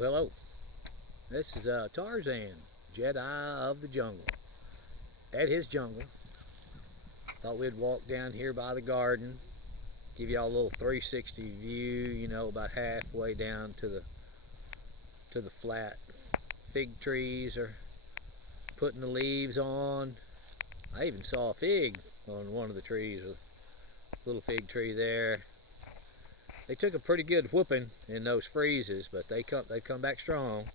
Hello. This is Tarzan, Jedi of the jungle. At his jungle. Thought we'd walk down here by the garden, give y'all a little 360 view, about halfway down to the flat. Fig trees are putting the leaves on. I even saw a fig on one of the trees, a little fig tree there. They took a pretty good whooping in those freezes, but they've come back strong.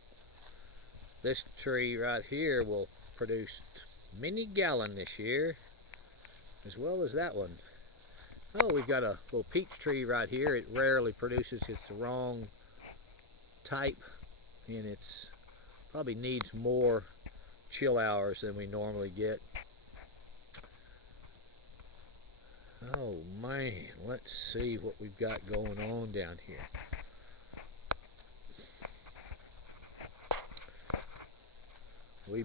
This tree right here will produce many gallon this year, as well as that one. Oh, we've got a little peach tree right here. It rarely produces. It's the wrong type, and it's probably needs more chill hours than we normally get. Oh man, let's see what we've got going on down here. We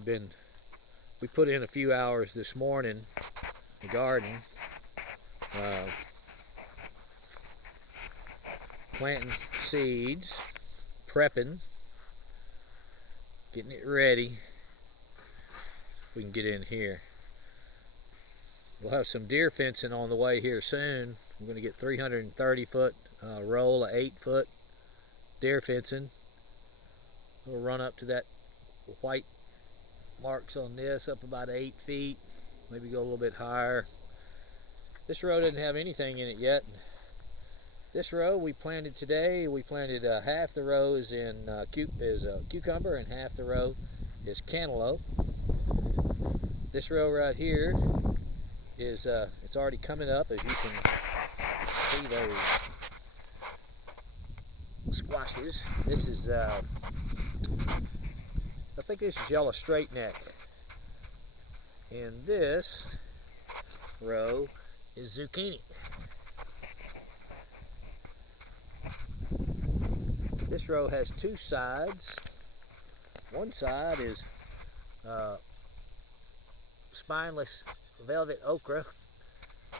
put in a few hours this morning in the garden, planting seeds, prepping, getting it ready. If we can get in here. We'll have some deer fencing on the way here soon. We're going to get 330-foot roll of 8-foot deer fencing. We'll run up to that white marks on this, up about 8 feet, maybe go a little bit higher. This row doesn't have anything in it yet. This row we planted today. We planted half the row is cucumber and half the row is cantaloupe. This row right here is it's already coming up, as you can see those squashes. This is I think this is yellow straight neck, and this row is zucchini. This row has two sides. One side is spineless velvet okra,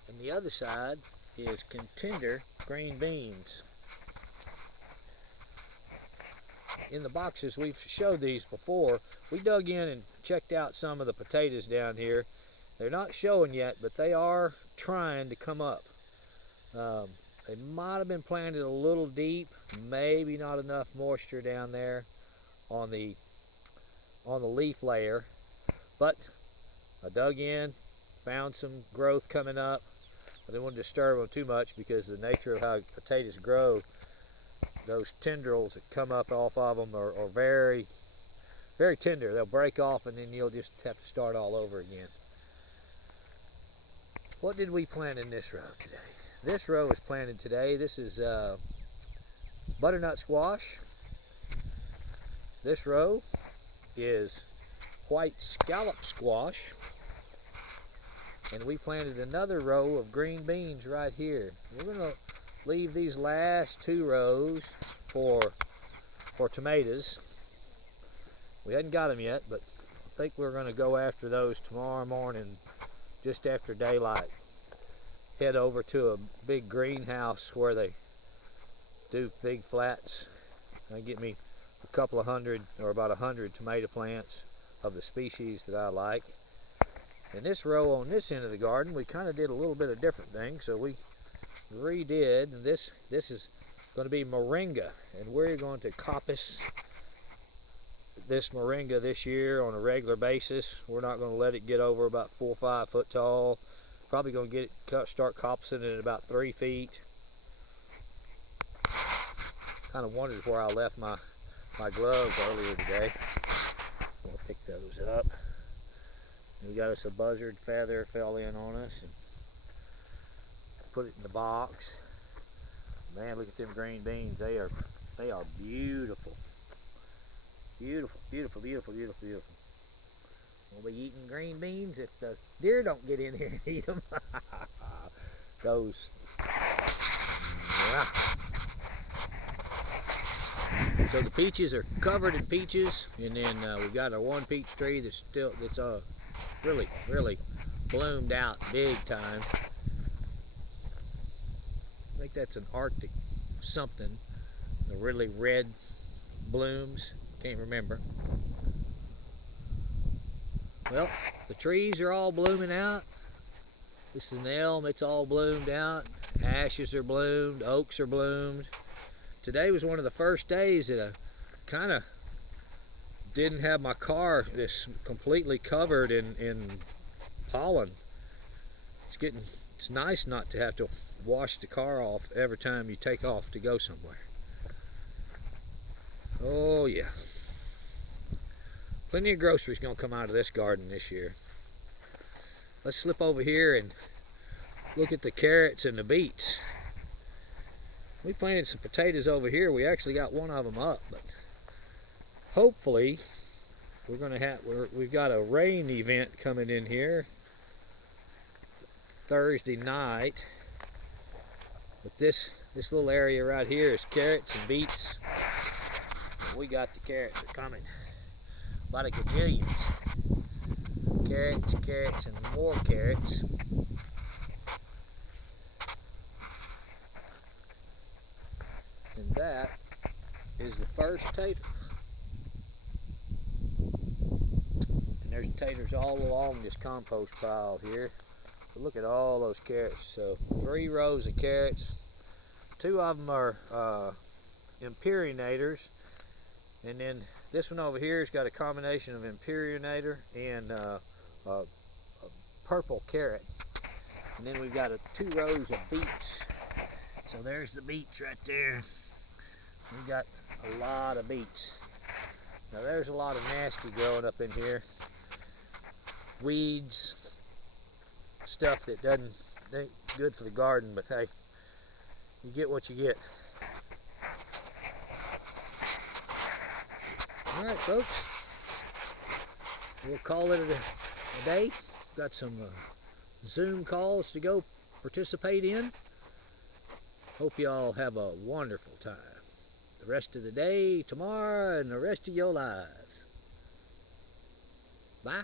and the other side is contender green beans. In the boxes, we've showed these before. We dug in and checked out some of the potatoes down here. They're not showing yet, but they are trying to come up. They might have been planted a little deep, maybe not enough moisture down there on the leaf layer, but I dug in, found some growth coming up. I didn't want to disturb them too much because the nature of how potatoes grow, those tendrils that come up off of them are very, very tender. They'll break off and then you'll just have to start all over again. What did we plant in this row today? This row was planted today. This is butternut squash. This row is white scallop squash. And we planted another row of green beans right here. We're going to leave these last two rows for tomatoes. We hadn't got them yet, but I think we're going to go after those tomorrow morning, just after daylight. Head over to a big greenhouse where they do big flats. I get me a couple of hundred, or about 100 tomato plants of the species that I like. And this row on this end of the garden, we kind of did a little bit of different things. So we redid, and this is going to be moringa, and we're going to coppice this moringa this year on a regular basis. We're not going to let it get over about 4 or 5 foot tall. Probably going to get it start coppicing it at about 3 feet. Kind of wondered where I left my gloves earlier today. We'll pick those up. We got us a buzzard feather fell in on us and put it in the box. Man, look at them green beans. They are beautiful. Beautiful, beautiful, beautiful, beautiful, beautiful. We'll be eating green beans if the deer don't get in here and eat them. Those. Yeah. So the peaches are covered in peaches, and then we've got our one peach tree that's really, really bloomed out big time. I think that's an Arctic something, a really red blooms, can't remember. Well, the trees are all blooming out. This is an elm, it's all bloomed out. Ashes are bloomed, oaks are bloomed. Today was one of the first days that I kind of didn't have my car just completely covered in pollen. It's nice not to have to wash the car off every time you take off to go somewhere. Oh yeah. Plenty of groceries gonna come out of this garden this year. Let's slip over here and look at the carrots and the beets. We planted some potatoes over here. We actually got one of them up, but hopefully we've got a rain event coming in here Thursday night. But this little area right here is carrots and beets. We got the carrots are coming. About a gajillions. Carrots, carrots, and more carrots. And that is the first tater. And there's taters all along this compost pile here. But look at all those carrots. So 3 rows of carrots. 2 of them are imperionators. And then this one over here has got a combination of imperionator and a purple carrot. And then we've got 2 rows of beets. So there's the beets right there. We've got a lot of beets. Now there's a lot of nasty growing up in here. Weeds, stuff that ain't good for the garden, but hey, you get what you get. Alright folks, we'll call it a day. Got some Zoom calls to go participate in. Hope y'all have a wonderful time. The rest of the day, tomorrow, and the rest of your lives. Bye.